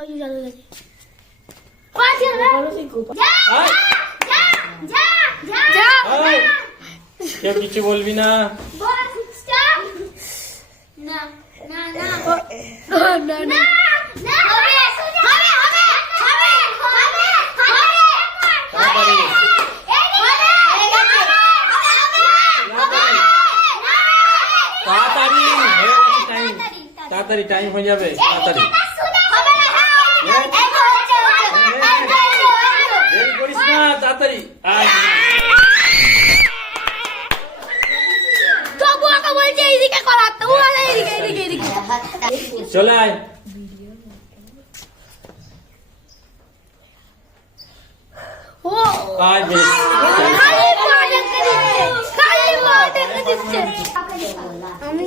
আরে কিছু বলবি না না না না না না তাড়াতাড়ি টাইম হয়ে যাবে তাড়াতাড়ি চলাই ও আই মিস খালি মা দেখতে দিচ্ছে খালি মা দেখতে দিচ্ছে আমি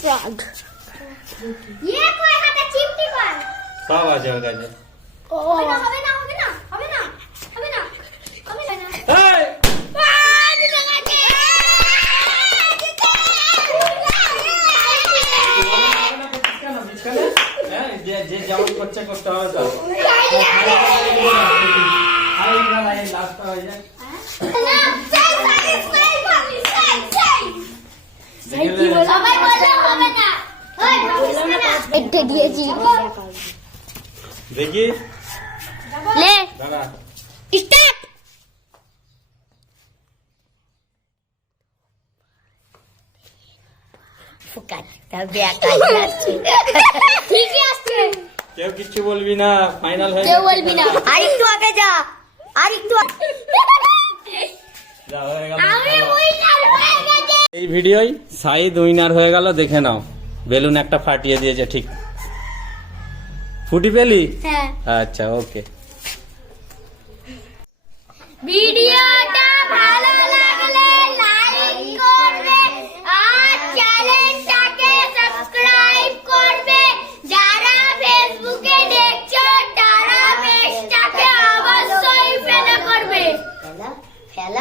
frog. ये कोई हाथ है चिमटी पर। सब आ जाएगा ना। ओह। हमें ना हमें ना हमें ना हमें ना हमें ना। Hey! जे जवान बच्चे को ले ठीक है क्यों किस बोल बिना फाइनल है क्यों बोल बिना आरिक तो आगे जा आरिक तो ভিডিওই সাইদ উইনার হয়ে গেল দেখে নাও বেলুন একটা ফাটিয়ে দিয়েছে ঠিক ফুটি পেলি আচ্ছা ওকে ভিডিও